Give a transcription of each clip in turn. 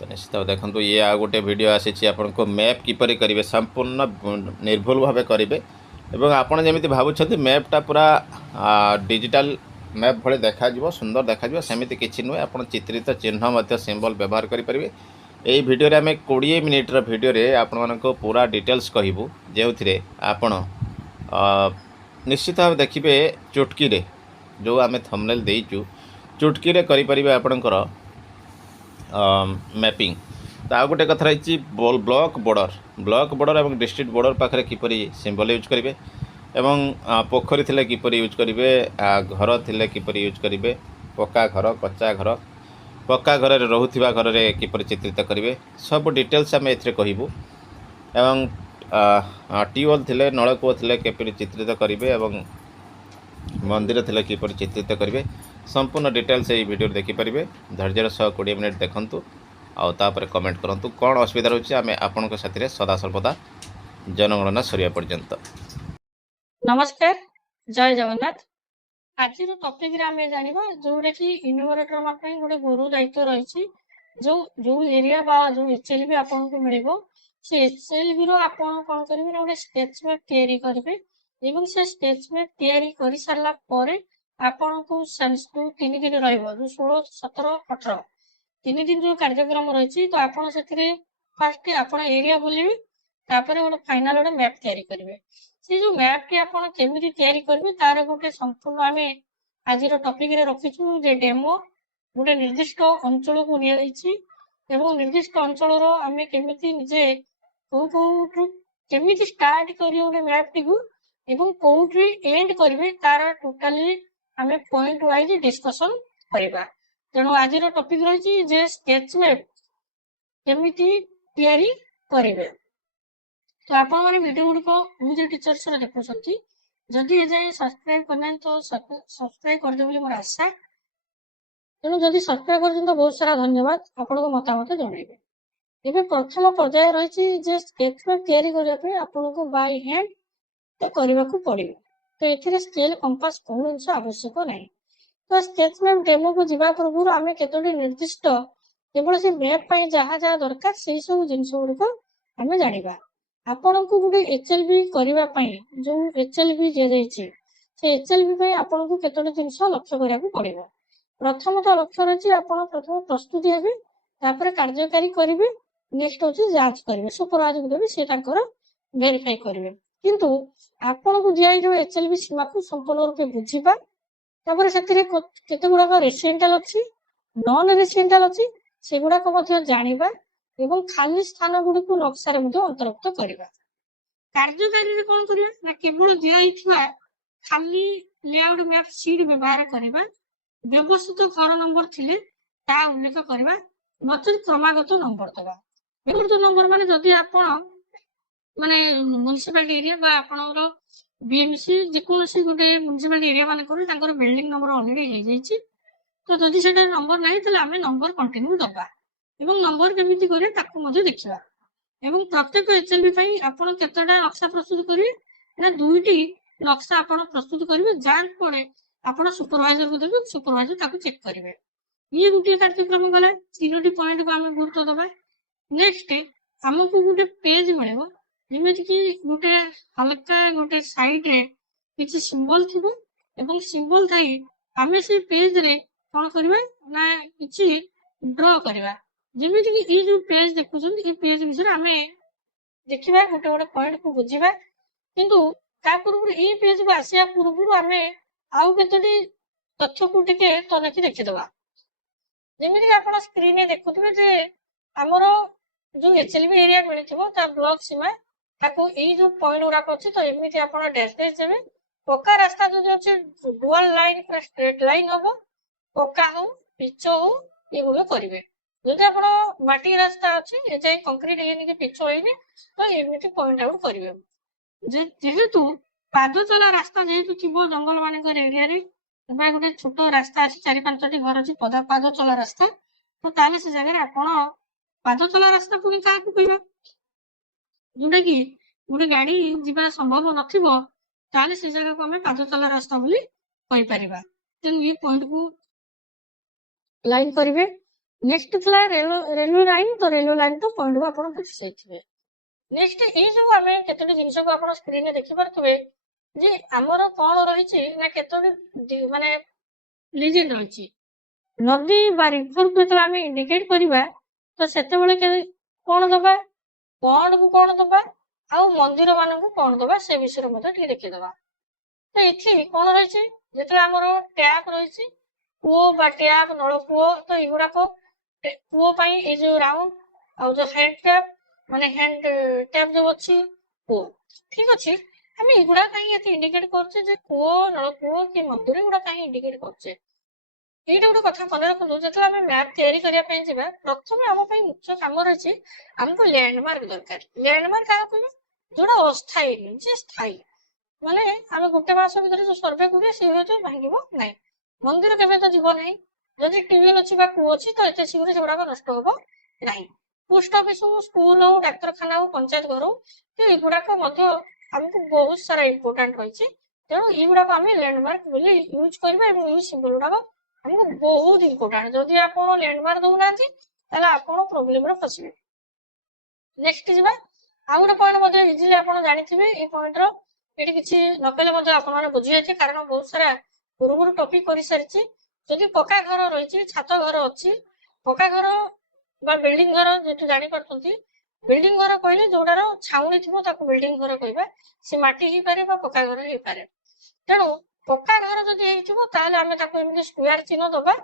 तो निश्चित भाव देखो ये आ गोटे वीडियो आसी आपको मैप किपर करेंगे संपूर्ण निर्भुल भाव करेंगे एवं आपड़ जमी भावुं मैपटा पूरा डिजिटल मैप भले देखा सुंदर देखा सेमती किसी नुहे आप चित्रित चिन्ह सिंबल व्यवहार करेंगे। यही भिडियो आम 20 मिनिट्र भिडियो आपण को पूरा डिटेल्स कहूँ जो आपण निश्चित भाव देखिए चुटकी जो आम थंबनेल देचु चुटकी करें आपणकर मैपिंग। तो आ गोटे कथा रही ब्लॉक बॉर्डर और डिस्ट्रिक्ट बॉर्डर पाखे किपर सिंबल यूज करेंगे एवं पोखरी थिले किपर यूज करेंगे घर थिले किपर यूज करेंगे पक्का घर कच्चा घर पक्का घर रोहुथिबा घर रे किपर चित्रित करेंगे सब डिटेल्स आम ए कहूँ एवं ट्यूबवेल थिले नलकूप थिले किपर चित्रित करेंगे एवं मंदिर थिले किपर चित्रित करेंगे संपूर्ण डिटेल्स ये वीडियो देखिपारे धैर्यर सह 20 मिनिट देखूँ आउे कमेंट करूँ कौन असुविधा रोचे आम आपण साथी सदा सर्वदा जनगणना सरिया पर्यंत। नमस्कार जय जगन्नाथ। आज टॉपिक रे आमे जानिबा जोरे कि इन्यूमरेटर मापे गोटे गुरु दायित्व रही जो जो एरिया बा जो एचएलबी आपन को मिलिबो से एचएलबी रो आपन कोन करिवे गोटे स्केच मैप तयारी करिवे एवं से स्केच मैप तयारी करि सारला परे आपन को सेंस को 3 दिन रहइबो जो 16 17 18 3 दिन जो कार्यक्रम रही तो आपन सेथिरे फर्स्ट आपन एरिया बोलिबे तापर गोटे फाइनल गोटे मैप तयारी करिवे से जो मैप टी आपन केमिति तयारी करिवे तार गोटे संपूर्ण आमे आज टॉपिक रे रखिछु जे डेमो गोटे निर्दिष्ट अंचल को निया जाइछि एवं निर्दिष्ट अंचल रो आमे केमिति निजे को केमिति स्टार्ट करियो गोटे मैप टी को एवं कोउट्री एंड करिवे तार टोटली आमे पॉइंट वाइज डिस्कशन करिबा। तेणु आज टॉपिक रही जे स्केच मैप केमिति तयारी करिवे। तो आपण माने वीडियो गुडी को मुझे टीचर्स रे देखो सकती जदि ए जाय सब्सक्राइब करना तो सब्सक्राइब कर दे बोली मोर आशा। तेणु जदि सब्सक्राइब कर तो बहुत सारा धन्यवाद आपण को मतामत जणाइबे। एबे प्रथम पर्याय रही जे स्केच मैप तयारी करिया पे आपण को बाय हैंड तो करबा को पड़िबो तो एथिरे स्केल कंपास कोन अंश आवश्यक नाही। तो स्केच मैप डेमो को जीवा पूर्व आमे केतोटी निर्दिष्ट केवल से मैप पई जहा जहा दरकार सेही सब जिंस गुडी को आमे जानिबा। आपण को गोटे एचएलबी करबा पई जो एचएलबी जे देछि से एचएलबी पई आपण को केतोटी जिंस लक्ष्य करिया को पड़िबो। प्रथम तो लक्ष्य रछि आपण प्रथम प्रस्तुति हेबे तापर कार्यकारी करिवे नेक्स्ट होछि जांच करिवे सुपरवाइजर देबे से ताकर वेरीफाई करिवे किंतु आपण को दिया जो एचएलबी सीमा को संपूर्ण रूप बुझिबा तापर सेतिरे केते गुडा रेसिडेंटल अछि नॉन रेसिडेंटल अछि से गुडा को मध्ये जानिबा एवं खाली स्थान गुडी को नक्शा रे मध्ये अंतर्भुक्त करिबा। कार्यकारी रे कोन करिया ना केवल दिया हिथिबा खाली लेआउट मैप शीट व्यवहार करिबा व्यवस्थित घर नंबर थिले ता उल्लेख करिबा नचेत क्रमागत नंबर दबा। व्यवस्थित नंबर माने जदि आपण माने म्युनिसिपालिटी एरिया बा आपणरो बीएमसी जेकोसी गोटे म्युनिसिपालिटी एरिया माने करू तांकर बिल्डिंग नंबर ऑलरेडी हे जाइछि तो जदि सेटा नंबर नाही तले आमे नंबर कंटिन्यू दबा एवं नंबर केमिति करे ताकू मध्ये देखिबा एवं प्रत्येक एचएलबी पई आपण केतटा नक्शा प्रस्तुत करिवे ना दुईटी नक्शा आपण प्रस्तुत करिवे जांच पड़े आपण सुपरवाइजर को देबे सुपरवाइजर ताकू चेक करिवे। ये गुटे कार्यक्रम गला तीनोटी पॉइंट को आमे गुरुत्व दबा। नेक्स्ट हमको गुटे पेज मिलेबो जेमिति कि गुटे हल्का गुटे साइड रे किछि सिंबल थिबो एवं सिंबल थाई आमे से पेज रे कोन करबा ना किछि ड्रा करबा जेमिति कि ई जो पेज देखुछन ई पेज विषय आमे देखिबा गुटे गुटे पॉइंट को बुझिबा किंतु ता पूर्व ई पेज को आसिया पूर्व आमे आउ केतोटी तथ्य को टिके तनखि देखि दबा। जेमिति कि आपण स्क्रीन रे देखुथबे जे हमरो जो एचएलबी एरिया मिलिथिबो ता ब्लॉक सीमा ताको एई जो पॉइंट गुडा अछि तो एमिति आपण डैश डैश देबे पक्का रास्ता जो अछि डुअल लाइन पर स्ट्रेट लाइन होबो पक्का हो पिच हो ये गुलो करिवे। जदि आपण माटी रास्ता अछि ए जाय कंक्रीट हेनी के पिच होइनी तो एमिति पॉइंट आउट करिवे। जेहेतु पाद चला रास्ता जेहेतु थिबो जंगल मानकर एरिया रे बा गोटे छोटो रास्ता अछि 4-5टी घर अछि पाद चला रास्ता तो ताले से जगह रे आपण पाद चला रास्ता पुनी का को कहिबा जोटा कि गोटे गाड़ी जीवा संभव नथिबो ताले से जगह को हमें पाद चला रास्ता बोली कहि परिबा। तेनु ये पॉइंट को लाइन करिवे नेक्स्ट थिला रेलवे लाइन तो रेलवे लाइन तो पॉइंट को आपण बुझी जाइथिबे। नेक्स्ट ए जो आमे केतोटी जिंस को आपण स्क्रीन रे देखि परथबे जे हमर कोन रहिछि ना केतोटी माने लिजेंड रहिछि नदी बा रिवर को तो आमे इंडिकेट करिबा तो सेते बेले कोन दबा कोन को कोन दबा आ मंदिर मान को कोन दबा से विषय रे मते देखि दबा। तो एथि कोन रहिछि जेते हमर टैप रहिछि कुओ बा टैप नळ कुओ तो एगुडा को कुओ पई ए जो राउंड आ जो हैंड टैप माने हैंड टैप जो अछि कुओ ठीक अछि हमें एगुडा कहीं एथि इंडिकेट करछे जे कुओ नळ कुओ कि मंदिर एगुडा कहीं इंडिकेट करछे। एटा गोटे कथा मन रखु जो आम मैप तैयारी करने जावा प्रथम आम मुख्य कम रही आमको लैंडमार्क दरकार। लैंडमार्क क्या कहना जोड़ा अस्थायी जे स्थायी माने आम गोटे मास भर जो सर्वे करिया सी भांग ना मंदिर केवे तो जीव ना जदि ट्यूबवेल अच्छी कू अच्छी तो एत शीघ्र से गुड़ाक नष्ट हम ना। पोस्ट ऑफिस हो स्कूल हो डाक्तखाना हो पंचायत घर हो तो युड़ाक आमको बहुत सारा इम्पोर्टाट रही तेणु युड़ाक आम लैंडमार्क बोली यूज करवा सिंबल गुड़ाक हमको बहुत इम्पोर्टाट जदि आप लैंडमार्क दौना आप प्रोब्लेम फसबे। नेक्स्ट जीवा आ गोटे पॉइंट इजिली आप जानी ये पॉइंट ये किसी नकले आप बुझी जाए कारण बहुत सारा पूर्व टॉपिक कर सारी जदि पक्का घर रही छात घर अच्छी पक्का घर बा बिल्डिंग घर जो जापार बिल्डिंग घर कहले जोड़ार छाउनी थी बिल्डिंग घर कह सी माटी हो पारे पक्का घर हो पारे तेणु पक्का घर जदि आम स्क्वायर चिन्ह दबा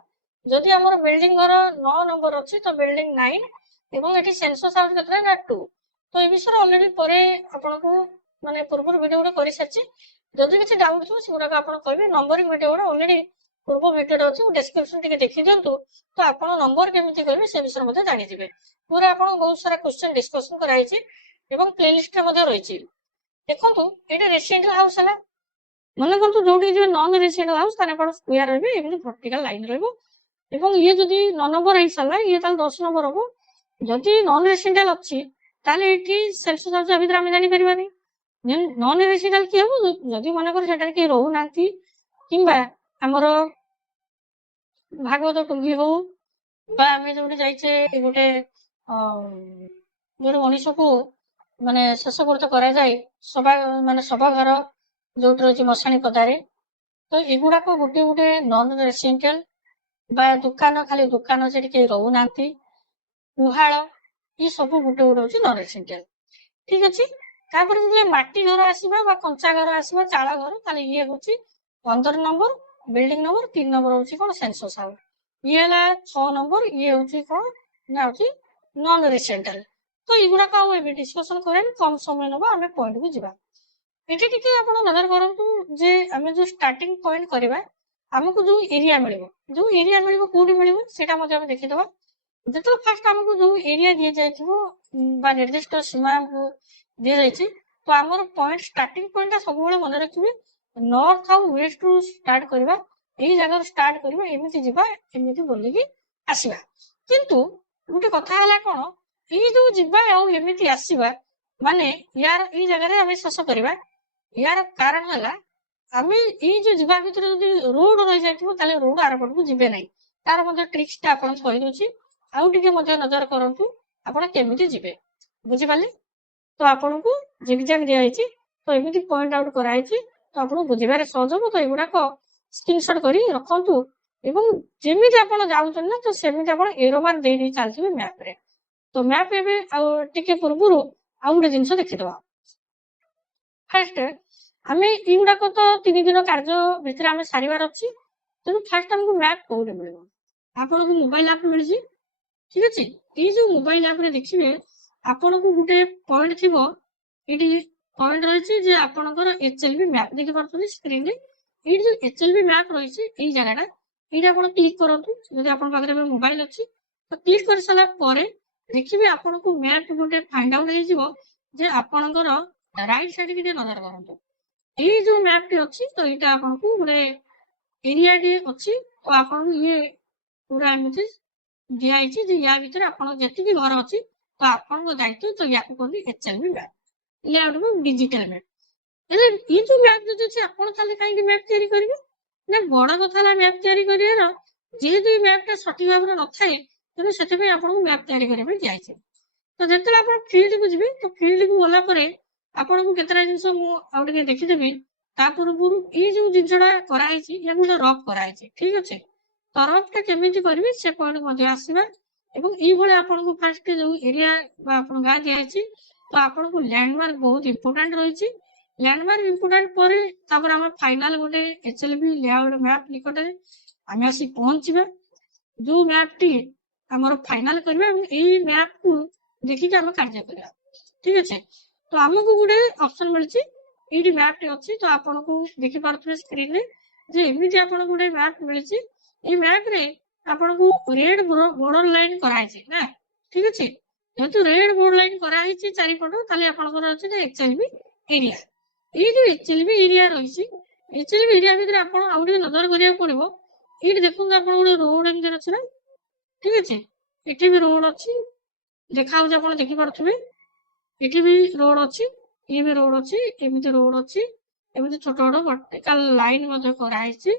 जदि आम बिल्डिंग घर 9 नंबर अच्छी तो बिल्डिंग 9 एवं ये सेंसस आउट के 2 तो ये विषय अलरेडी पर आपन को माने पूर्व वीडियो गुड़ा कर सारी जदि किसी डाउट थो सेगुड़ा आप कहे नंबरिंग वीडियो गुड़ा अलरेडी पूर्व वीडियो अच्छी डिस्क्रिप्शन टिके देखी दिंतु तो आप नंबर केमी करेंगे से विषय में जानीजे पूरा आप बहुत सारा क्वेश्चन डिस्कसन कराई प्लेलिस्ट रही देखो ये रेसिडेंशियल हाउस है मन करतु जो नॉन रेसिडेंशियल हाउस ताने स्क्वायर रही एमती वर्टिकल लाइन रही ये जदि 9 नंबर हो सारा ये 10 नंबर हम जदि नॉन रेसिडेंशियल अच्छी ये सेल्सियस हाउस भितर आम जापर नॉन रेसिडेंशियल किए हम जदि मनकर से किए रोना कि आमर भागवत टुंगी हो आम जो जाइए गोटे जो मनीष को माने शेष गुरुत्व कराए सभा माने सभा घर जो रही मशाणी पदारे तो युड़ाक गोटे गोटे नॉन रेसिडेंशियल बा दुकान खाली दुकान से रोना गुहाल ये सब गोटे गोटे हूँ नॉन रेसिडेंशियल ठीक अच्छे तापर जो माटी घर आसवा कंचा घर आसवा चाल घर ताले ये हूँ 15 नंबर बिल्डिंग नंबर 3 नंबर हूँ कौन सेंसस हाउस ये है 6 नंबर ये हूँ कौन ना हूँ नॉन रेसिडेंशियल तो युड़ाक आए डिस्कसन करें कम समय ना आम पॉइंट को जावा ये नजर करूँ जे आम जो स्टार्टिंग पॉइंट करवा आमको जो एरिया मिल कौटी मिल देखीद जो फास्ट आमको जो एरिया दी जाए निर्दिष्ट सीमा दी जाए तो आम पॉइंट स्टार्टिंग पॉइंट सब मन रखिए नॉर्थ आउ वेस्ट रु स्टार्ट करवा यही जगह स्टार्ट करवा एमती जावा एमती बोलिकी आसवा किंतु गोटे कथा है कौन ये जो जीवा एमती आसवा माने यार ये जगह आम शेष करवा यार कारण है आम ये जो जीवा भर जो रोड रही जाए रोड आरपट को जीवे ना तार ट्रिक्स आप कहीदे आउ टे नजर करूँ आपड़ केमी जी बुझिपारे तो आपन को जिगजैग दिखाई तो एमती पॉइंट आउट कराई तो आप बुझे सहज हम तो युड़ाक स्क्रीनशॉट कर रखु जमी आप जाऊँ ना तो सेमती आप एरोमार दे चलते मैप रे तो मैप टे पूर्व आउ गोटे जिन देखीद फास्ट आम युड़ाक तो 3 दिन कार्य भितर आम सारार अच्छी तेणु फास्ट आमको मैप कौटे मिल आपन को मोबाइल आप मिली ठीक अच्छे ये जो मोबाइल आप देखिए आपन को गोटे पॉइंट थी ये पॉइंट रही आपंकर HLB मैप देखी पार्टी स्क्रीन ये जो HLB मैप रही जगह ये आप क्लिक करूँ जब आप मोबाइल अच्छी तो क्लिक कर सारापर देखिए आपन को मैप गोटे फाइंड आउट हो आपणकर राइट साइड की नजर करूँ ये जो मैप टी अच्छी तो यहाँ आपको गोटे एरिया टी अच्छी तो आप ये पूरा एमती दिखाई या भर आपकी घर अच्छी तो आपन दायित्व तो या कहते HLB मैप या डिजिटल मैप ये जो मैप जो आप कहीं मैप तैयारी करेंगे ना बड़ कथा मैप तैयारी कर जेहेतु मैपटा सठिक भाव न थाए ତେଣୁ ସେଥିପାଇଁ ଆପଣଙ୍କୁ ମ୍ୟାପ୍ ତିଆରି କରିବା ପାଇଁ ଦିଆଯାଇଛି। ତ ଯେତେବେଳେ ଆପଣ ଫିଲ୍ଡକୁ ଯିବେ ତ ଫିଲ୍ଡକୁ ଗଲା ପରେ ଆପଣଙ୍କୁ କେତେଟା ଜିନିଷ ମୁଁ ଆଉ ଟିକେ ଦେଖିଦେବି। ତା ପୂର୍ବରୁ ଏଇ ଯୋଉ ଜିନିଷଟା କରାହେଇଛି ୟାକୁ ଗୋଟେ ରଫ୍ କରାହେଇଛି, ଠିକ ଅଛି। ତ ରଫ୍ଟା କେମିତି କରିବି ସେ ପଏଣ୍ଟ ମଧ୍ୟ ଆସିବା। ଏବଂ ଏଇଭଳି ଆପଣଙ୍କୁ ଫାଷ୍ଟ ଯୋଉ ଏରିଆ ବା ଆପଣ ଗାଁ ଦିଆଯାଇଛି ତ ଆପଣଙ୍କୁ ଲ୍ୟାଣ୍ଡମାର୍କ ବହୁତ ଇମ୍ପୋର୍ଟାଣ୍ଟ ରହିଛି। ଲ୍ୟାଣ୍ଡମାର୍କ ଇମ୍ପୋର୍ଟାଣ୍ଟ ପରେ ତାପରେ ଆମର ଫାଇନାଲ ଗୋଟେ HLB ଲେଆଉଟ ମ୍ୟାପ୍ ନିକଟରେ ଆମେ ଆସି ପହଞ୍ଚିବା। ଯୋଉ ମ୍ୟାପଟି ଆମର ଫାଇନାଲ କରିବା ଏବଂ ଏଇ ମ୍ୟାପକୁ ଦେଖିକି ଆମେ କାର୍ଯ୍ୟ କରିବା, ଠିକ ଅଛି। ତ ଆମକୁ ଗୋଟେ ଅପସନ ମିଳିଛି, ଏଇଠି ମ୍ୟାପଟି ଅଛି। ତ ଆପଣଙ୍କୁ ଦେଖିପାରୁଥିବେ ସ୍କ୍ରିନରେ ଯେ ଏମିତି ଆପଣଙ୍କୁ ଗୋଟେ ମ୍ୟାପ୍ ମିଳିଛି। ଏଇ ମ୍ୟାପରେ ଆପଣଙ୍କୁ ରେଡ୍ ବର୍ଡର ଲାଇନ କରାହେଇଛି ନା, ଠିକ ଅଛି। ଯେହେତୁ ରେଡ୍ ବର୍ଡର ଲାଇନ କରାହେଇଛି ଚାରିପଟ, ତାହେଲେ ଆପଣଙ୍କର ଅଛି HLB ଏରିଆ। ଏଇ ଯୋଉ HLB ଏରିଆ ରହିଛି, HLB ଏରିଆ ଭିତରେ ଆପଣ ଆଉ ଟିକେ ନଜର କରିବାକୁ ପଡିବ। ଏଇଠି ଦେଖନ୍ତୁ ଆପଣ ଗୋଟେ ରୋଡ ଏମିତି ଅଛି ନା, ଠିକ ଅଛି। ଏଠି ବି ରୋଡ ଅଛି, ଦେଖାଯାଉଛି, ଆପଣ ଦେଖିପାରୁଥିବେ। ଏଠି ବି ରୋଡ ଅଛି, ଇଏ ବି ରୋଡ ଅଛି, ଏମିତି ରୋଡ ଅଛି, ଏମିତି ଛୋଟ ଛୋଟ ଭର୍ଟିକାଲ ଲାଇନ ମଧ୍ୟ କରାହେଇଛି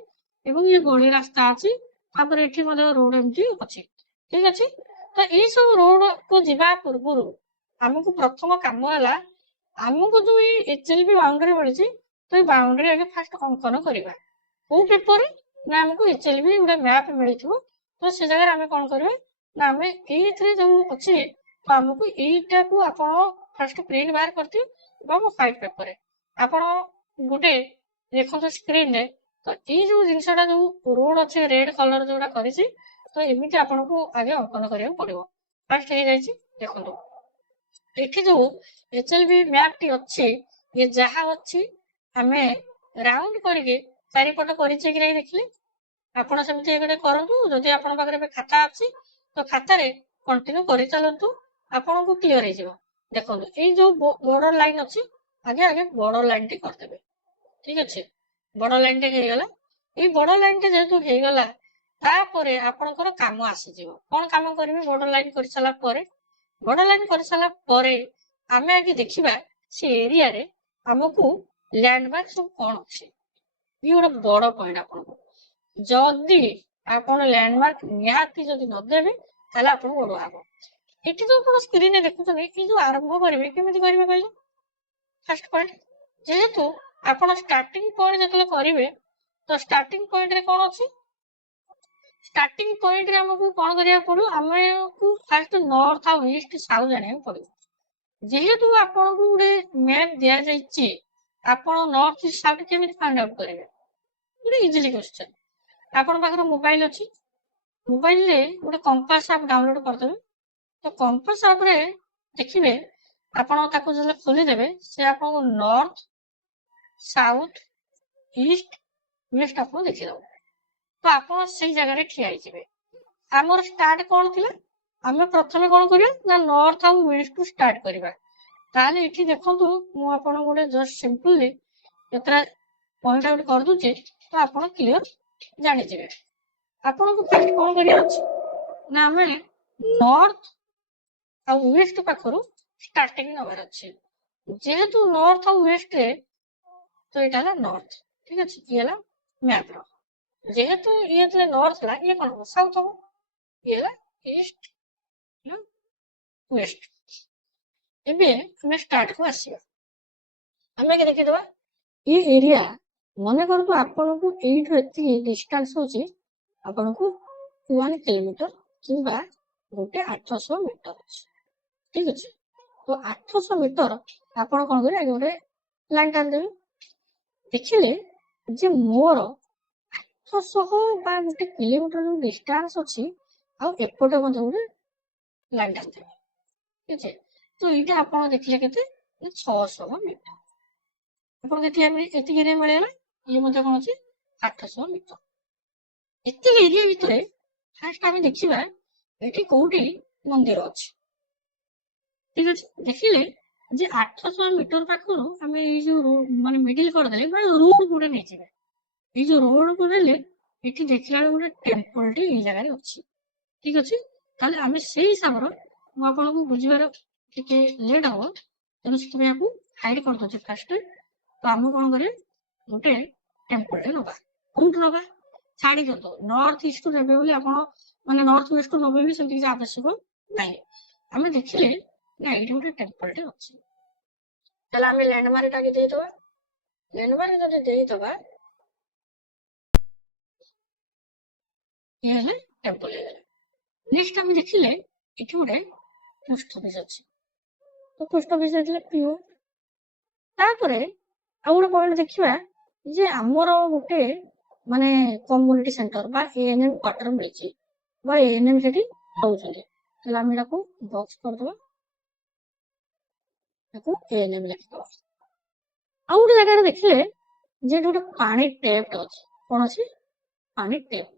ଏବଂ ଇଏ ଗଳି ରାସ୍ତା ଅଛି। ତାପରେ ଏଠି ମଧ୍ୟ ରୋଡ ଏମିତି ଅଛି, ଠିକ ଅଛି। ତ ଏଇ ସବୁ ରୋଡ କୁ ଯିବା ପୂର୍ବରୁ ଆମକୁ ପ୍ରଥମ କାମ ହେଲା, ଆମକୁ ଯୋଉ HLB ବାଉଣ୍ଡରୀ ମିଳିଛି ତ ଏଇ ବାଉଣ୍ଡରୀ ଆଗେ ଫାଷ୍ଟ ଅଙ୍କନ କରିବା। କୋଉ ପେପରରେ ନା ଆମକୁ HLB ଗୋଟେ ମ୍ୟାପ୍ ମିଳିଥିବ। ତ ସେ ଜାଗାରେ ଆମେ କଣ କରିବା ନା ଆମେ ଏଇଥିରେ ଯୋଉ ଅଛି ତ ଆମକୁ ଏଇଟାକୁ ଆପଣ ଫାଷ୍ଟ ପ୍ରିଣ୍ଟ ବାହାର କରିଥିବେ ଏବଂ ହ୍ୱାଇଟ୍ ପେପରରେ ଆପଣ ଗୋଟେ ଦେଖନ୍ତୁ ସ୍କ୍ରିନରେ। ତ ଏଇ ଯୋଉ ଜିନିଷଟା ଯୋଉ ରୋଡ ଅଛି ରେଡ୍ କଲର ଯୋଉଟା କରିଛି ତ ଏମିତି ଆପଣଙ୍କୁ ଆଗେ ଅଙ୍କନ କରିବାକୁ ପଡିବ। ଫାଷ୍ଟ ହେଇଯାଇଛି, ଦେଖନ୍ତୁ ଏଠି ଯୋଉ HLB ମ୍ୟାପଟି ଅଛି, ଇଏ ଯାହା ଅଛି ଆମେ ରାଉଣ୍ଡ କରିକି ଚାରିପଟ କରିଛେ କି ନାହିଁ ଦେଖିଲେ। ଆପଣ ସେମିତି ଗୋଟେ କରନ୍ତୁ। ଯଦି ଆପଣଙ୍କ ପାଖରେ ଏବେ ଖାତା ଅଛି ତ ଖାତାରେ କଣ୍ଟିନ୍ୟୁ କରିଚାଲନ୍ତୁ, ଆପଣଙ୍କୁ କ୍ଲିୟର ହେଇଯିବ। ଦେଖନ୍ତୁ ଏଇ ଯୋଉ ବର୍ଡର ଲାଇନ ଅଛି, ଆଗେ ଆଗେ ବର୍ଡର ଲାଇନଟି କରିଦେବେ, ଠିକ ଅଛି। ବର୍ଡର ଲାଇନଟି ହେଇଗଲା। ଏଇ ବର୍ଡର ଲାଇନଟି ଯେହେତୁ ହେଇଗଲା ତାପରେ ଆପଣଙ୍କର କାମ ଆସିଯିବ। କଣ କାମ କରିବେ ବର୍ଡର ଲାଇନ କରିସାରିଲା ପରେ? ବର୍ଡର ଲାଇନ କରିସାରିଲା ପରେ ଆମେ ଆଗେ ଦେଖିବା ସେ ଏରିଆରେ ଆମକୁ ଲ୍ୟାଣ୍ଡମାର୍କ ସବୁ କଣ ଅଛି। ଇଏ ଗୋଟେ ବଡ ପଏଣ୍ଟ ଆପଣଙ୍କୁ। ଯଦି ଆପଣ ଲ୍ୟାଣ୍ଡମାର୍କ ନିହାତି ଯଦି ନଦେବେ ତାହେଲେ ଆପଣଙ୍କୁ ଅଡୁଆ ହବ। ଏଠି ତ ଆପଣ ସ୍କ୍ରିନରେ ଦେଖୁଛନ୍ତି, ଏଇ ଯୋଉ ଆରମ୍ଭ କରିବେ କେମିତି କରିବେ କହିଲେ? ଫାଷ୍ଟ ପଏଣ୍ଟ, ଯେହେତୁ ଆପଣ ଷ୍ଟାର୍ଟିଂ ପଏଣ୍ଟ ଯେତେବେଳେ କରିବେ ତ ଷ୍ଟାର୍ଟିଂ ପଏଣ୍ଟରେ କଣ ଅଛି? ଷ୍ଟାର୍ଟିଂ ପଏଣ୍ଟରେ ଆମକୁ କଣ କରିବାକୁ ପଡିବ? ଆମକୁ ଫାଷ୍ଟ ନର୍ଥ ଆଉ ଇଷ୍ଟ ସାଉଥ ଜାଣିବାକୁ ପଡିବ। ଯେହେତୁ ଆପଣଙ୍କୁ ଗୋଟେ ମ୍ୟାପ୍ ଦିଆଯାଇଛି, ଆପଣ ନର୍ଥ ଇଷ୍ଟ ସାଉଥ କେମିତି ଫାଇଣ୍ଡ ଆଉଟ୍ କରିବେ? ଗୋଟେ ଇଜିଲି କ୍ୱେଶ୍ଚନ। ଆପଣଙ୍କ ପାଖରେ ମୋବାଇଲ ଅଛି, ମୋବାଇଲରେ ଗୋଟେ କମ୍ପାସ ଆପ୍ ଡାଉନଲୋଡ କରିଦେବେ। ତ କମ୍ପାସ ଆପ୍ରେ ଦେଖିବେ ଆପଣ ତାକୁ ଯେତେବେଳେ ଖୋଲିଦେବେ ସେ ଆପଣଙ୍କୁ ନର୍ଥ ସାଉଥ ଇଷ୍ଟ ୱେଷ୍ଟ ଆପଣଙ୍କୁ ଦେଖିଦେବ। ତ ଆପଣ ସେଇ ଜାଗାରେ ଠିଆ ହେଇଯିବେ। ଆମର ଷ୍ଟାର୍ଟ କଣ ଥିଲା? ଆମେ ପ୍ରଥମେ କଣ କରିବା ନା ନର୍ଥ ଆଉ ୱେଷ୍ଟରୁ ଷ୍ଟାର୍ଟ କରିବା। ତାହେଲେ ଏଠି ଦେଖନ୍ତୁ ମୁଁ ଆପଣଙ୍କୁ ଗୋଟେ ଜଷ୍ଟ ସିମ୍ପଲି କେତେଟା ପଏଣ୍ଟ ଆଉଟ୍ କରିଦଉଛି ତ ଆପଣ କ୍ଲିୟର ଜାଣିଯିବେ। ଆପଣଙ୍କୁ ଫାଷ୍ଟ କଣ କରିବାର ଅଛି ନା ଆମେ ନର୍ଥ ଆଉ ୱେଷ୍ଟ ପାଖରୁ ଷ୍ଟାର୍ଟିଂ ନେବାର ଅଛି। ଯେହେତୁ ନର୍ଥ ଆଉ ୱେଷ୍ଟରେ ତ ଏଇଟା ହେଲା ନର୍ଥ, ଠିକ ଅଛି। ଇଏ ହେଲା ମ୍ୟାପର। ଯେହେତୁ ଇଏ ଯେତେବେଳେ ନର୍ଥ ହେଲା ଇଏ କଣ ହବ? ସାଉଥ ହବ। ଇଏ ହେଲା ଇଷ୍ଟ ନା ୱେଷ୍ଟ। ଏବେ ଆମେ ଷ୍ଟାର୍ଟକୁ ଆସିବା। ଆମେ ଦେଖିଦବା ଏ ଏରିଆ ମନେ କରନ୍ତୁ ଆପଣଙ୍କୁ ଏଇଠୁ ଏତିକି ଡିଷ୍ଟାନ୍ସ ହଉଛି ଆପଣଙ୍କୁ 1 କିଲୋମିଟର କିମ୍ବା ଗୋଟେ 800 ମିଟର ଅଛି, ଠିକ ଅଛି। ତ 800 ମିଟର ଆପଣ କଣ କରିବେ? ଆগে ଗୋଟେ ଲାଇନ ଟାଣିଦେବେ। ଦେଖିଲେ ଯେ ମୋର 800 ବା ଗୋଟେ କିଲୋମିଟର ଯୋଉ ଡିଷ୍ଟାନ୍ସ ଅଛି ଆଉ ଏପଟେ ମଧ୍ୟ ଗୋଟେ ଲାଇନ ଟାଣିଦେବେ, ଠିକ ଅଛି। ତ ଏଇଟା ଆପଣ ଦେଖିଲେ କେତେ? 600 ମିଟର। ଆପଣ ଏତିକି ଏରିଆ ମିଳିଗଲା। ଇଏ ମଧ୍ୟ କଣ ଅଛି? 800 ମିଟର। ଏତିକି ଏରିଆ ଭିତରେ ଫାଷ୍ଟ ଆମେ ଦେଖିବା ଏଠି କୋଉଠି ମନ୍ଦିର ଅଛି, ଠିକ ଅଛି। ଦେଖିଲେ ଯେ 800 ମିଟର ପାଖରୁ ଆମେ ଏଇ ଯୋଉ ମାନେ ମିଡିଲ କରିଦେଲେ ମାନେ ରୋଡ ଗୋଟେ ନେଇଯିବେ। ଏଇ ଯୋଉ ରୋଡକୁ ନେଲେ ଏଠି ଦେଖିଲା ବେଳେ ଗୋଟେ ଟେମ୍ପଲଟି ଏଇ ଜାଗାରେ ଅଛି, ଠିକ ଅଛି। ତାହେଲେ ଆମେ ସେଇ ହିସାବର ମୁଁ ଆପଣଙ୍କୁ ବୁଝିବାର ଟିକେ ଲେଟ୍ ହବ, ତେଣୁ ସେଥିପାଇଁ ଆମକୁ ହାଇଡ୍ କରିଦେଉଛି ଫାଷ୍ଟ। ତ ଆମେ କଣ କରିବା? ଗୋଟେ ଟେମ୍ପଲଟେ ନବା। କୋଉଠୁ ନବା? ଛାଡି ଦିଅନ୍ତୁ, ନର୍ଥ ଇଷ୍ଟରୁ ନେବେ ବୋଲି ଆପଣ ମାନେ ନର୍ଥ ୱେଷ୍ଟ ନବେ ବି ସେମିତି କିଛି ଆବଶ୍ୟକ ନାହିଁ। ଆମେ ଦେଖିଲେ ନା ଏଇଠି ଗୋଟେ ଟେମ୍ପଲଟେ ଅଛି, ତାହେଲେ ଆମେ ଲ୍ୟାଣ୍ଡମାର୍କ ଆଗେ ଦେଇଦବା। ଲ୍ୟାଣ୍ଡମାର୍କ ଯଦି ଦେଇଦବା, ଇଏ ହେଲେ ଟେମ୍ପଲ ହେଇଗଲା। ନେକ୍ସଟ ଆମେ ଦେଖିଲେ ଏଠି ଗୋଟେ ପୋଷ୍ଟ ଅଫିସ ଅଛି, ତ ପୋଷ୍ଟ ଅଫିସ ହେଇଥିଲେ ପିଓ। ତାପରେ ଆଉ ଗୋଟେ ପଏଣ୍ଟ ଦେଖିବା ଯେ ଆମର ଗୋଟେ ମାନେ କମ୍ୟୁନିଟି ସେଣ୍ଟର ବା ଏଏନଏମ୍ କ୍ୱାର୍ଟର ମିଳିଛି ବା ଏଏନଏମ୍ ସେଠି ରହୁଛନ୍ତି, ତାହେଲେ ଆମେ ଏଟାକୁ ବକ୍ସ କରିଦବା, ତାକୁ ଏଏନଏମ୍ ଲେଖିଦବା। ଆଉ ଗୋଟେ ଜାଗାରେ ଦେଖିଲେ ଯେ ଗୋଟେ ପାଣି ଟେପ୍ ଅଛି, କଣ ଅଛି? ପାଣି ଟେପ୍।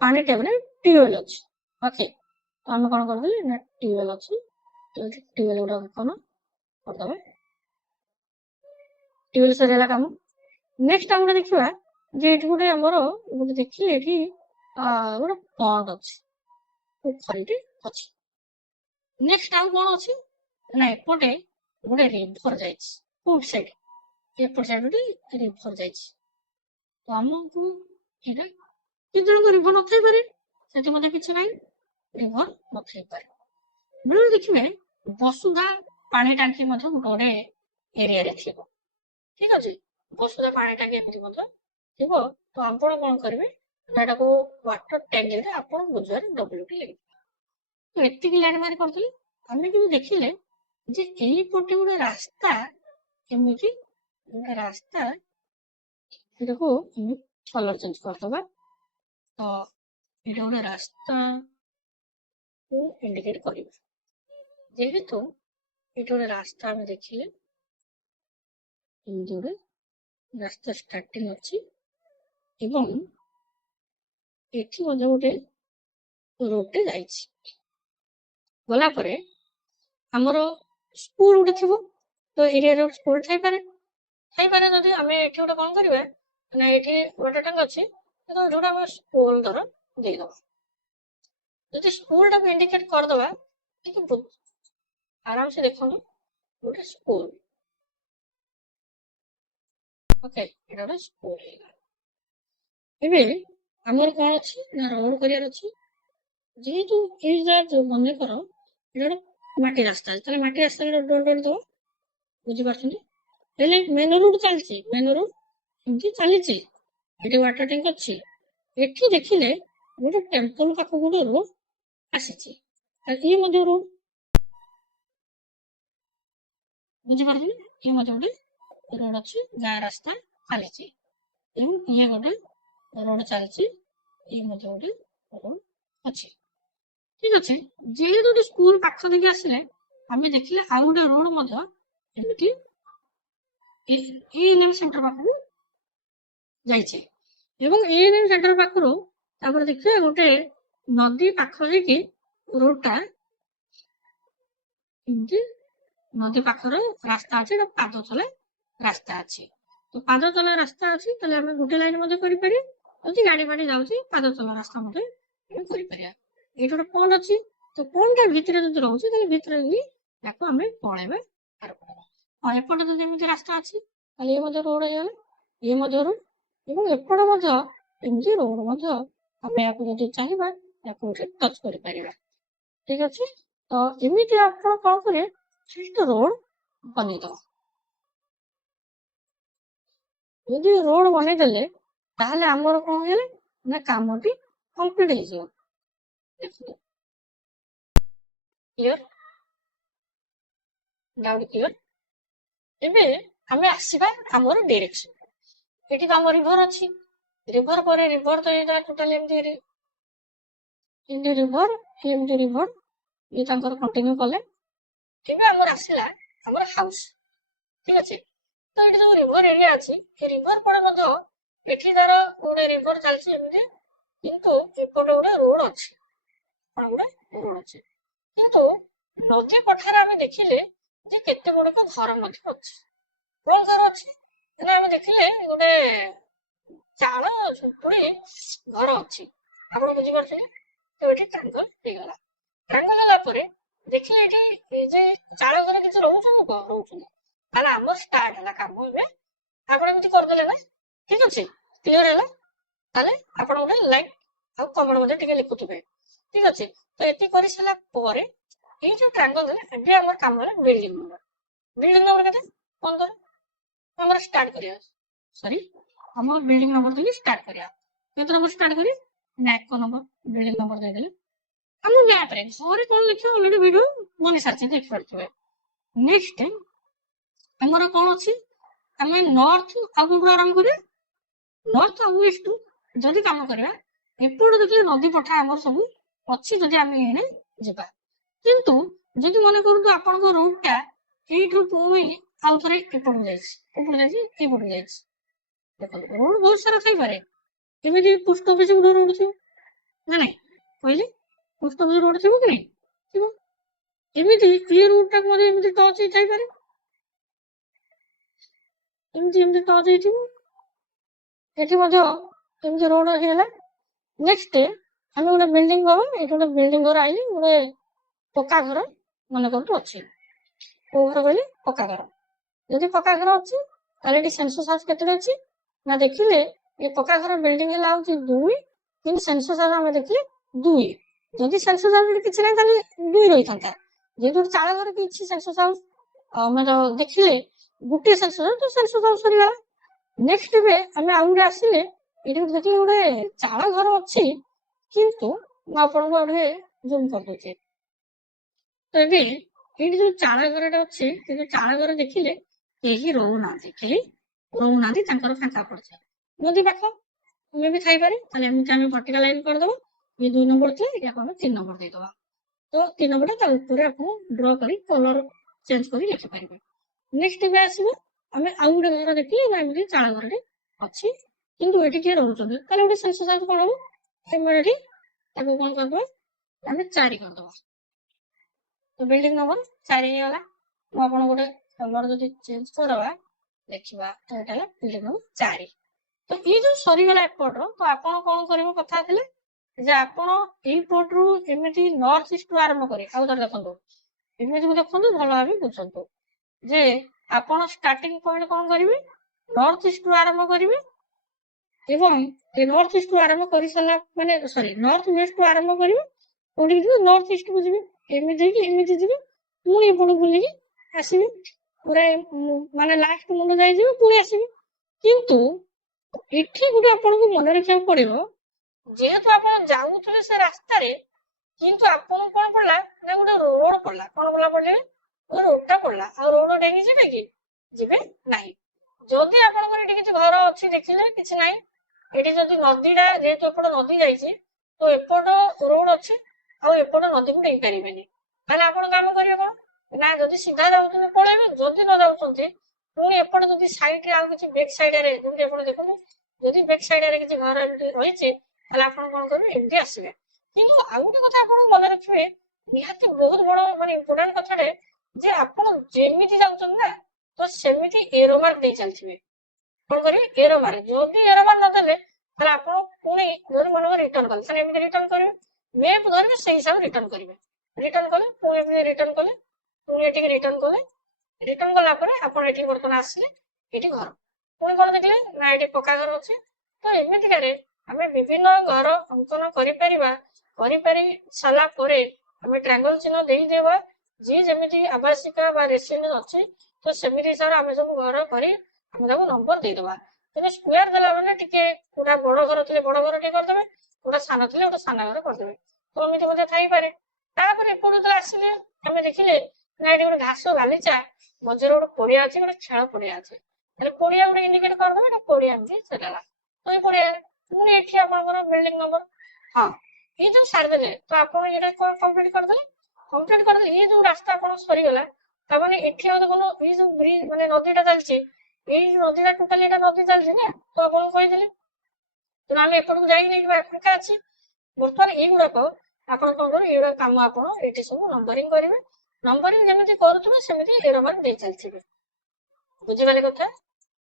ପାଣି ଟେପ୍ ରେ ଟ୍ୟୁବୱେଲ୍ ଅଛି। ଓକେ, ତ ଆମେ କଣ କରିଦେଲେ ନା ଟ୍ୟୁବୱେଲ୍ ଅଛି, ଟ୍ୟୁବୱେଲ୍ ଗୋଟେ କଣ କରିଦବା, ଟ୍ୟୁବୱେଲ୍ ସରିଗଲା କାମ। ନେକ୍ସଟ ଆମେ ଦେଖିବା ଯେ ଏଠି ଗୋଟେ ଆମର ଗୋଟେ ଦେଖିଲେ ଏଠି ଗୋଟେ ପଣ୍ଡ ଅଛି, ପୋଖରୀଟେ ଅଛି। ନେକ୍ସଟ ଆଉ କଣ ଅଛି ନା ଏପଟେ ଗୋଟେ ରିଭର ଯାଇଛି, କୋଉଟ ସାଇଡ ଏପଟ ସାଇଡ ଗୋଟେ ରିଭର ଯାଇଛି। ତ ଆମକୁ ଏଇଟା କେତେଜଣଙ୍କ ରିଭର ନଥାଇପାରେ, ସେଥି କିଛି ନାହିଁ, ରିଭର ନଥାଇପାରେ। ବେଳେ ଦେଖିବେ ବସୁଧା ପାଣି ଟାଙ୍କି ମଧ୍ୟ ଗୋଟେ ଏରିଆରେ ଥିବ, ଠିକ ଅଛି। ବସୁଧା ପାଣି ଟାଙ୍କି ଏମିତି ମଧ୍ୟ ଥିବ, ତ ଆପଣ କଣ କରିବେ ନା ଏଟାକୁ ୱାଟର ଟ୍ୟାଙ୍କରେ ଆପଣ ବୁଝିବାରେ ଡବ୍ଲ୍ୟୁଟି ଲେଖିବେ। ତ ଏତିକି ଲ୍ୟାଣ୍ଡମାର୍କ କରିଥିଲେ। ଆମେ କିନ୍ତୁ ଦେଖିଲେ ଯେ ଏଇପଟେ ଗୋଟେ ରାସ୍ତା, କେମିତି ଗୋଟେ ରାସ୍ତା, ଏଟାକୁ କଲର ଚେଞ୍ଜ କରିଦବା। ତ ଏଇଟା ଗୋଟେ ରାସ୍ତାକୁ ଇଣ୍ଡିକେଟ କରିବା, ଯେହେତୁ ଏଇଟା ଗୋଟେ ରାସ୍ତା ଆମେ ଦେଖିଲେ ଏମିତି ଗୋଟେ ରାସ୍ତା ଷ୍ଟାର୍ଟିଂ ଅଛି ଏବଂ ଏଠି ମଧ୍ୟ ଗୋଟେ ରୋଡଟେ ଯାଇଛି। ଗଲା ପରେ ଆମର ସ୍କୁଲ ଗୋଟେ ଥିବ, ତ ଏରିଆରେ ଗୋଟେ ସ୍କୁଲ ଥାଇପାରେ। ଯଦି ଆମେ ଏଠି ଗୋଟେ କଣ କରିବା ନା ଏଠି ୱାଟର ଟ୍ୟାଙ୍କ ଅଛି, ତ ଯୋଉଟା ଆମେ ସ୍କୁଲ ଧର ଦେଇଦବା। ଯଦି ସ୍କୁଲଟାକୁ ଇଣ୍ଡିକେଟ କରିଦବା, କିନ୍ତୁ ଆରାମସେ ଦେଖନ୍ତୁ ଗୋଟେ ସ୍କୁଲ। ଓକେ, ଏଟା ଗୋଟେ ସ୍କୁଲ ହେଇଗଲା। ଏବେ ଆମର କଣ ଅଛି ନା ରୋଡ କରିବାର ଅଛି, ଯେହେତୁ ଏଇଟା ଯୋଉ ମନେକର ଏଟା ଗୋଟେ ମାଟି ରାସ୍ତା ଅଛି, ତାହେଲେ ମାଟି ରାସ୍ତାରେ ରୋଡ ଦବା, ବୁଝିପାରୁଛନ୍ତି। ହେଲେ ମେନ ରୋଡ ଚାଲିଛି, ମେନ ରୋଡ ଏମିତି ଚାଲିଛି, ଏଠି ୱାଟର ଟ୍ୟାଙ୍କ ଅଛି। ଏଠି ଦେଖିଲେ ଗୋଟେ ଟେମ୍ପଲ ପାଖକୁ ଗୋଟେ ରୋଡ ଆସିଛି, ଇଏ ମଧ୍ୟ ରୋଡ, ବୁଝିପାରୁଛନ୍ତି। ଇଏ ମଧ୍ୟ ଗୋଟେ ରୋଡ ଅଛି, ଗାଁ ରାସ୍ତା ଚାଲିଛି ଏବଂ ଇଏ ଗୋଟେ ରୋଡ ଚାଲିଛି, ଇଏ ମଧ୍ୟ ଗୋଟେ ରୋଡ ଅଛି, ଠିକ ଅଛି। ଯେହେତୁ ଗୋଟେ ସ୍କୁଲ ପାଖ ଦେଇକି ଆସିଲେ ଆମେ ଦେଖିଲେ ଆଉ ଗୋଟେ ରୋଡ ମଧ୍ୟ ଏମିତି ଏଏନଏମ୍ ସେଣ୍ଟର ପାଖକୁ ଯାଇଛି ଏବଂ ଏଏନଏମ୍ ସେଣ୍ଟର ପାଖରୁ ତାପରେ ଦେଖିବେ ଗୋଟେ ନଦୀ ପାଖ ଦେଇକି ରୋଡଟା ଏମିତି ନଦୀ ପାଖରେ ରାସ୍ତା ଅଛି, ଗୋଟେ ପାଦ ଚଲା ରାସ୍ତା ଅଛି। ତ ପାଦ ଚଲା ରାସ୍ତା ଅଛି, ତାହେଲେ ଆମେ ଗୋଟେ ଲାଇନ ମଧ୍ୟ କରିପାରିବା, ଯଦି ଗାଡି ଫାଡି ଯାଉଛି ପାଦ ଚଲା ରାସ୍ତା ମଧ୍ୟ କରିପାରିବା। ଏଇଠି ଗୋଟେ ପଣ୍ଡ ଅଛି, ତ ପଣ୍ଡଟା ଭିତରେ ଯଦି ରହୁଛି ତାହେଲେ ଭିତରେ ବି ତାକୁ ଆମେ ପଳେଇବା। ଏପଟେ ଯଦି ଏମିତି ରାସ୍ତା ଅଛି ତାହେଲେ ଇଏ ମଧ୍ୟ ରୋଡ ହେଇଗଲା, ଇଏ ମଧ୍ୟ ରୋଡ ଏବଂ ଏପଟେ ମଧ୍ୟ ଏମିତି ରୋଡ ମଧ୍ୟ ଆମେ ୟାକୁ ଯଦି ଚାହିଁବା ୟାକୁ ଟଚ୍ କରିପାରିବା, ଠିକ ଅଛି। ତ ଏମିତି ଆପଣ କଣ କରିବେ, ଫିଷ୍ଟ ରୋଡ ବନେଇଦବା। ଯଦି ରୋଡ ବନେଇଦେଲେ ତାହେଲେ ଆମର କଣ ହେଇଗଲା ନା କାମଟି କମ୍ପ୍ଲିଟ ହେଇଯିବ। କ୍ଲିୟର? Doubt clear? ଏବେ ଆମେ ଆସିବା ଆମର ଡିରେକ୍ସନ। ଏଠି ତ ଆମ ରିଭର ଅଛି, ରିଭର ପରେ ରିଭର ତ ଏଇଟା ଟୋଟାଲି ଏମିତି ରିଭର ଇଏ ତାଙ୍କର କଣ୍ଟିନ୍ୟୁ କଲେ, କିନ୍ତୁ ଆମର ଆସିଲା ଆମର ହାଉସ, ଠିକ ଅଛି। ତ ଏଠି ଯୋଉ ରିଭର ଏରିଆ ଅଛି, ଏ ରିଭର ପରେ ମଧ୍ୟ ଏଠି ତାର ଗୋଟେ ରିଭର ଚାଲିଛି ଏମିତି, କିନ୍ତୁ ଏପଟେ ଗୋଟେ ରୋଡ ଅଛି, କଣ ଗୋଟେ ରୋଡ ଅଛି। କିନ୍ତୁ ନଦୀ ପଠାରେ ଆମେ ଦେଖିଲେ ଯେ କେତେ ଗୁଡିକ ଘର ମଧ୍ୟ ଅଛି। କଣ ଘର ଅଛି ନା ଆମେ ଦେଖିଲେ ଗୋଟେ ଚାଳ ଝୁମ୍ପୁଡି ଘର ଅଛି, ଆପଣ ବୁଝିପାରୁଛନ୍ତି। ତ ଏଠି ଟ୍ରାଙ୍ଗଲ ହେଇଗଲା, ଟ୍ରାଙ୍ଗଲ ହେଲା ପରେ ଦେଖିଲେ ଏଠି ଏ ଯେ ଚାଳ ଘରେ କିଛି ରହୁଛନ୍ତି, କଣ ରହୁଛନ୍ତି, ତାହେଲେ ଆମର ଷ୍ଟାର୍ଟ ହେଲା କାମ। ଏବେ ଆପଣ ଏମିତି କରିଦେଲେ ନା, ଠିକ ଅଛି, କ୍ଲିୟର ହେଲା। ତାହେଲେ ଆପଣ ଗୋଟେ ଲାଇକ୍ ଆଉ କମେଣ୍ଟ ମଧ୍ୟ ଟିକେ ଲେଖୁଥିବେ। ଠିକ ଅଛି, ତ ଏତିକି କରିସାରିଲା ପରେ ଏଇ ଯୋଉ ଟ୍ରାଙ୍ଗଲ ଦେଲେ ଏବେ ଆମର କାମ ହେଲା ବିଲ୍ଡିଂ ନମ୍ବର। ବିଲ୍ଡିଂ ନମ୍ବର କେତେ? 15। ଆମର ଷ୍ଟାର୍ଟ କରିବା, ସରି ଆମର ବିଲ୍ଡିଂ ନମ୍ବର ଦେଇକି ଷ୍ଟାର୍ଟ କରିବା। କେତେ ନମ୍ବର ଷ୍ଟାର୍ଟ କରିବା ନା 1 ନମ୍ବର ବିଲ୍ଡିଂ ନମ୍ବର ଦେଇଦେଲେ ଆମ ମ୍ୟାପରେ ଘରେ କଣ ଲେଖିବା ଅଲରେଡି ଭିଡିଓ ବନେଇ ସାରିଛି, ଦେଖିପାରୁଥିବେ। ନେକ୍ସଟ ଆମର କଣ ଅଛି, ଆମେ ନର୍ଥ ଆଉ କୋଉଠୁ ଆରମ୍ଭ କରିବା, ନର୍ଥ ଆଉ ଇଷ୍ଟ ଯଦି କାମ କରିବା ଏପଟୁ ଦେଖିଲେ ନଦୀ ପଠା ଆମର ସବୁ ଅଛି ଯଦି ଆମେ ଏଣେ ଯିବା। କିନ୍ତୁ ଯଦି ମନେ କରନ୍ତୁ ଆପଣଙ୍କ ରୁଟ ଟା ଏଇଠୁ ପୁଣି ଆଉ ଥରେ ଏପଟକୁ ଯାଇଛି, ଏପଟକୁ ଯାଇଛି, ଏପଟକୁ ଯାଇଛି, ଦେଖନ୍ତୁ ରୋଡ ବହୁତ ସାରା ଥାଇପାରେ। ଏମିତି ପୋଷ୍ଟ ଅଫିସ ଗୋଟେ ରୋଡ ଥିବ ନା ନାଇଁ କହିଲେ, ପୋଷ୍ଟ ଅଫିସ ରୋଡ ଥିବ କି ନାଇଁ, ଥିବ। ଏମିତି ଏ ରୁଟ ଟା ମଧ୍ୟ ଏମିତି ଟଚ୍ ହେଇଥାଇପାରେ, ଏମିତି ଏମିତି ଟଚ୍ ହେଇଥିବ, ଏଠି ମଧ୍ୟ ଏମିତି ରୋଡ ହେଇଗଲା। ନେକ୍ସଟ ଆମେ ଗୋଟେ ବିଲ୍ଡିଂ ଘର, ଏଠି ଗୋଟେ ବିଲ୍ଡିଂ ଘର ଆଇଲି, ଗୋଟେ ପକ୍କା ଘର ମନେ କରୁଛୁ ଅଛି। କୋଉ ଘର କହିଲେ, ପକ୍କା ଘର। ଯଦି ପକ୍କା ଘର ଅଛି ତାହେଲେ ଏଠି ସେନ୍ସସ୍ ହାଉସ କେତେଟା ଅଛି ନା ଦେଖିଲେ ଏ ପକ୍କା ଘର ବିଲ୍ଡିଂ ହେଲା ହଉଛି 2, କିନ୍ତୁ ସେନ୍ସସ୍ ହାଉସ ଆମେ ଦେଖିଲେ 2। ଯଦି ସେନ୍ସସ୍ ହାଉସ କିଛି ନାହିଁ ତାହେଲେ 2 ରହିଥାନ୍ତା। ଯେହେତୁ ଚାଳ ଘର କିଛି ସେନ୍ସସ୍ ହାଉସ ଆମେ ଦେଖିଲେ ଗୋଟିଏ ସେନ୍ସସ୍ ହାଉସ, ତ ସେନ୍ସସ୍ ହାଉସ ସରିଗଲା। ନେକ୍ସଟ ଏବେ ଆମେ ଆଉ ଗୋଟେ ଆସିଲେ, ଏଠି ଦେଖିଲେ ଗୋଟେ ଚାଳ ଘର ଅଛି, କିନ୍ତୁ ମୁଁ ଆପଣଙ୍କୁ ଆଉ ଟିକେ ଜୁମ୍ କରିଦଉଛି। ତ ଏବେ ଏଇଠି ଯୋଉ ଚାଳ ଘରଟା ଅଛି, ସେ ଯୋଉ ଚାଳ ଘର ଦେଖିଲେ କେହି ରହୁନାହାନ୍ତି, କେହି ରହୁନାହାନ୍ତି, ତାଙ୍କର ଫାଙ୍କା ପଡିଛି। ନଦୀ ପାଖ ଆମେ ବି ଥାଇପାରେ, ତାହେଲେ ଏମିତି ଆମେ ଭର୍ଟିକାଲ ଲାଇନ କରିଦବା। ଏ 2 ନମ୍ବର ଥିଲା, ଏଠି ଆପଣ 3 ନମ୍ବର ଦେଇଦବା। ତ 3 ନମ୍ବରଟା ତା ଉପରେ ଆପଣ ଡ୍ର କରି କଲର ଚେଞ୍ଜ କରି ଲେଖିପାରିବେ। ନେକ୍ସଟ ଏବେ ଆସିବ, ଆମେ ଆଉ ଗୋଟେ ଘର ଦେଖିଲେ ନା ଏମିତି ଚାଳ ଘରଟେ ଅଛି, କିନ୍ତୁ ଏଠି କିଏ ରହୁଛନ୍ତି, ତାହେଲେ ଗୋଟେ ସେନ୍ସସ୍ ହାଉସ କଣ ହବ, ଏଠି ତାକୁ କଣ କରିଦବା, ଆମେ 4 କରିଦବା। ତ ବିଲ୍ଡିଂ ନମ୍ବର 4 ହେଇଗଲା। ମୁଁ ଆପଣ ଗୋଟେ କଲର ଯଦି ଚେଞ୍ଜ କରିଦବା, ଦେଖିବା ତ ଏଇଟା ହେଲା ବିଲ୍ଡିଂ ନମ୍ବର 4। ତ ଏଇ ଯୋଉ ସରିଗଲା ଏପଟର, ତ ଆପଣ କଣ କରିବେ କଥା ଥିଲେ ଯେ ଆପଣ ଏଇ ପଟରୁ ଏମିତି ନର୍ଥ ଇଷ୍ଟରୁ ଆରମ୍ଭ କରି ଆଉ ଥରେ ଦେଖନ୍ତୁ, ଏମିତି ଦେଖନ୍ତୁ ଭଲ ଭାବେ ବୁଝନ୍ତୁ ଯେ ଆପଣ ଷ୍ଟାର୍ଟିଂ ପଏଣ୍ଟ କଣ କରିବେ, ନର୍ଥ ଇଷ୍ଟରୁ ଆରମ୍ଭ କରିବେ ଏବଂ ଏ ନର୍ଥ ଇଷ୍ଟରୁ ଆରମ୍ଭ କରିସାରିଲା ମାନେ ସରି ନର୍ଥ ୱେଷ୍ଟରୁ ଆରମ୍ଭ କରିବେ, କୋଉଠିକି ଯିବେ, ନର୍ଥ ଇଷ୍ଟକୁ ଯିବେ, ଏମିତି ହେଇକି ଏମିତି ଯିବେ, ପୁଣି ଏପଟକୁ ବୁଲିକି ଆସିବେ, ପୁରା ମାନେ ଲାଷ୍ଟ ମୁଣ୍ଡ ଯାଇ ଯିବେ, ପୁଣି ଆସିବେ। କିନ୍ତୁ ଏଠି ଗୋଟେ ଆପଣଙ୍କୁ ମନେ ରଖିବାକୁ ପଡିବ, ଯେହେତୁ ଆପଣ ଯାଉଥିଲେ ସେ ରାସ୍ତାରେ, କିନ୍ତୁ ଆପଣଙ୍କୁ କଣ ପଡିଲା ନା ଗୋଟେ ରୋଡ ପଡିଲା, କଣ ପଡିଲା ପଡିଲେ ଗୋଟେ ରୋଡଟା ପଡିଲା, ଆଉ ରୋଡ ଡେଙ୍ଗି ଯିବେ କି, ଯିବେ ନାହିଁ। ଯଦି ଆପଣଙ୍କର ଏଠି କିଛି ଘର ଅଛି ଦେଖିଲେ କିଛି ନାହିଁ, ଏଠି ଯଦି ନଦୀଟା ଯେହେତୁ ଏପଟ ନଦୀ ଯାଇଛି, ତ ଏପଟ ରୋଡ ଅଛି ଆଉ ଏପଟ ନଦୀକୁ ଡେଇଁ ପାରିବେନି, ତାହେଲେ ଆପଣ କାମ କରିବେ କଣ ନା, ଯଦି ସିଧା ଯାଉଛନ୍ତି ପଳେଇବେ, ଯଦି ନ ଯାଉଛନ୍ତି ପୁଣି ଏପଟ ଯଦି ସାଇଡରେ ଆଉ କିଛି ବେକ୍ ସାଇଡରେ, ଯେମିତି ଆପଣ ଦେଖନ୍ତୁ ଯଦି ବେକ୍ ସାଇଡରେ କିଛି ଘର ଏମିତି ରହିଛି, ତାହେଲେ ଆପଣ କଣ କରିବେ, ଏମିତି ଆସିବେ। କିନ୍ତୁ ଆଉ ଗୋଟେ କଥା ଆପଣ ମନେ ରଖିବେ, ନିହାତି ବହୁତ ବଡ ମାନେ ଇମ୍ପୋର୍ଟାଣ୍ଟ କଥାଟେ, ଯେ ଆପଣ ଯେମିତି ଯାଉଛନ୍ତି ନା ତ ସେମିତି ଏରୋ ମାର୍କ ଦେଇ ଚାଲିଥିବେ। କଣ କରିବେ, ଏରୋ ମାର୍କ, ଯଦି ଏରୋ ମାର୍କ ନଦେଲେ ତାହେଲେ ଆପଣ ପୁଣି ଯଦି ମନେକର ରିଟର୍ନ କଲେ, ତାହେଲେ ଏମିତି ରିଟର୍ନ କରିବେ, ମ୍ୟାପ୍ ଧରିବେ ସେଇ ହିସାବରେ ରିଟର୍ନ କରିବେ। ରିଟର୍ନ କଲେ ପୁଣି ଏମିତି ରିଟର୍ନ କଲେ, ପୁଣି ଏଠିକି ରିଟର୍ନ କଲେ, ରିଟର୍ନ କଲା ପରେ ଆପଣ ଏଠିକି ବର୍ତ୍ତମାନ ଆସିଲେ, ଏଠି ଘର, ପୁଣି କଣ ଦେଖିଲେ ନା ଏଠି ପକ୍କା ଘର ଅଛି। ତ ଏମିତିକାରେ ଆମେ ବିଭିନ୍ନ ଘର ଅଙ୍କନ କରିପାରିବା। କରିପାରି ସାରିଲା ପରେ ଆମେ ଟ୍ରାଙ୍ଗଲ ଚିହ୍ନ ଦେଇଦେବା, ଯିଏ ଯେମିତି ଆବାସିକା ବା ରେସିଡେନ୍ସ ଅଛି ତ ସେମିତି ହିସାବରେ ଆମେ ସବୁ ଘର କରି ଆମେ ତାକୁ ନମ୍ବର ଦେଇଦବା। କିନ୍ତୁ ସ୍କୋୟାର ଦେଲା ମାନେ ଟିକେ ଗୋଟେ ବଡ ଘର ଥିଲେ ବଡ ଘର ଟିକେ କରିଦେବେ, ଗୋଟେ ସାନ ଥିଲେ ଗୋଟେ ସାନ ଘର କରିଦେବେ, ତ ଏମିତି ମଧ୍ୟ ଥାଇପାରେ। ତାପରେ ଏପଟୁ ତ ଆସିଲେ ଆମେ ଦେଖିଲେ ନା ଏଠି ଗୋଟେ ଘାସ ଗାଲିଚା ମଝିରେ ଗୋଟେ ପଡିଆ ଅଛି, ଗୋଟେ ଖେଳ ପଡିଆ ଅଛି, ତାହେଲେ ପଡିଆ ଗୋଟେ ଇଣ୍ଡିକେଟ କରିଦେବେ, ଏଟା ପଡିଆ ଏମିତି ସେଟା। ତ ଏଇ ପଡିଆ ପୁଣି ଏଠି ଆପଣଙ୍କର ବିଲ୍ଡିଂ ନମ୍ବର, ହଁ ଏଇ ଯୋଉ ସାରିଦେଲେ ତ ଆପଣ ଏଇଟା କମ୍ପ୍ଲିଟ କରିଦେଲେ। କମ୍ପ୍ଲିଟ କରିଦେଲେ ଏଇ ଯୋଉ ରାସ୍ତା ଆପଣ ସରିଗଲା, ତାମାନେ ଏଠି ଆଉ ଦେଖୁନ ଏଇ ଯୋଉ ବ୍ରିଜ ମାନେ ନଦୀଟା ଚାଲିଛି, ଏଇ ନଦୀଟା ଟୋଟାଲି ଏଟା ନଦୀ ଚାଲିଛି ନା, ତ ଆପଣଙ୍କୁ କହିଥିଲି ତେଣୁ ଆମେ ଏପଟକୁ ଯାଇକି ନେଇଯିବା, ଫାଙ୍କା ଅଛି। ବର୍ତ୍ତମାନ ଏଇଗୁଡାକ ଆପଣ କଣ କରିବେ, ଏଇଗୁଡାକ କାମ ଆପଣ ଏଠି ସବୁ ନମ୍ବରିଂ କରିବେ। ନମ୍ବରିଂ ଯେମିତି କରୁଥିବେ ସେମିତି ଏରୋ ମାର୍କ ଦେଇ ଚାଲିଥିବେ। ବୁଝିଗଲେ କଥା?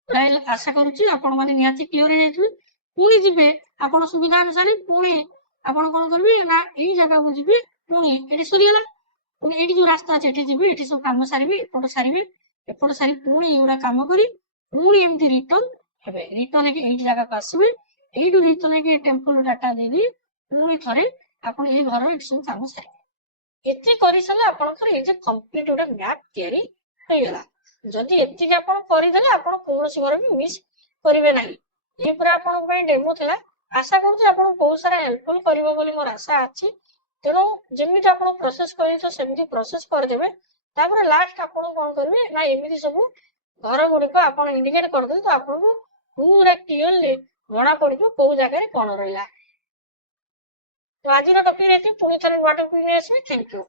ପ୍ରାୟ ଆଶା କରୁଛି ଆପଣ ମାନେ ନିହାତି କ୍ଲିୟର ହେଇଯାଇଥିବେ। ପୁଣି ଯିବେ ଆପଣ ସୁବିଧା ଅନୁସାରେ, ପୁଣି ଆପଣ କଣ କରିବେ ନା ଏଇ ଜାଗାକୁ ଯିବେ, ପୁଣି ଏଠି ସରିଗଲା, ପୁଣି ଏଇଠି ଯୋଉ ରାସ୍ତା ଅଛି ଏଠି ଯିବେ, ଏଠି ସବୁ କାମ ସାରିବେ, ଏପଟ ସାରିବେ, ଏପଟ ସାରି ପୁଣି ଏଗୁଡା କାମ କରି ପୁଣି ଏମିତି ରିଟର୍ନ ହେବେ। ରିଟର୍ନ ହେଇକି ଏଇଠି ଜାଗାକୁ ଆସିବେ, ଏଇଠୁ ରିଟର୍ନ ହେଇକି ଟେମ୍ପଲ ଡାଟା ଦେବି, ପୁଣି ଥରେ ଆପଣ ଏଇ ଘରର ଏସବୁ କାମ ସାରିବେ। ଏତେ କରିସାରିଲେ ଆପଣଙ୍କର ଏଇ ଯେ କମ୍ପ୍ଲିଟ ଗୋଟେ ମ୍ୟାପ୍ ତିଆରି ହେଇଗଲା। ଯଦି ଏତିକି ଆପଣ କରିଦେଲେ ଆପଣ କୌଣସି ଘର ବି ମିସ୍ କରିବେ ନାହିଁ। ଏ ପୁରା ଆପଣଙ୍କ ପାଇଁ ଡେମୋ ଥିଲା। ଆଶା କରୁଛି ଆପଣଙ୍କୁ ବହୁତ ସାରା ହେଲ୍ପଫୁଲ କରିବ ବୋଲି ମୋର ଆଶା ଅଛି। ତେଣୁ ଯେମିତି ଆପଣ ପ୍ରୋସେସ କରିଛ ସେମିତି ପ୍ରୋସେସ କରିଦେବେ। ତାପରେ ଲାଷ୍ଟ ଆପଣ କଣ କରିବେ ନା ଏମିତି ସବୁ ଘର ଗୁଡିକ ଆପଣ ଇଣ୍ଡିକେଟ କରିଦେଲେ ତ ଆପଣଙ୍କୁ ପୁରା କ୍ଲିୟରଲି ଜଣା ପଡିଯିବ କୋଉ ଜାଗାରେ କଣ ରହିଲା। ତ ଆଜିର ଟପିକ ଏଠି ପୁଣି ଥରେ ନୂଆ ଟପିକ ନେଇ ଆସିବେ। Thank you.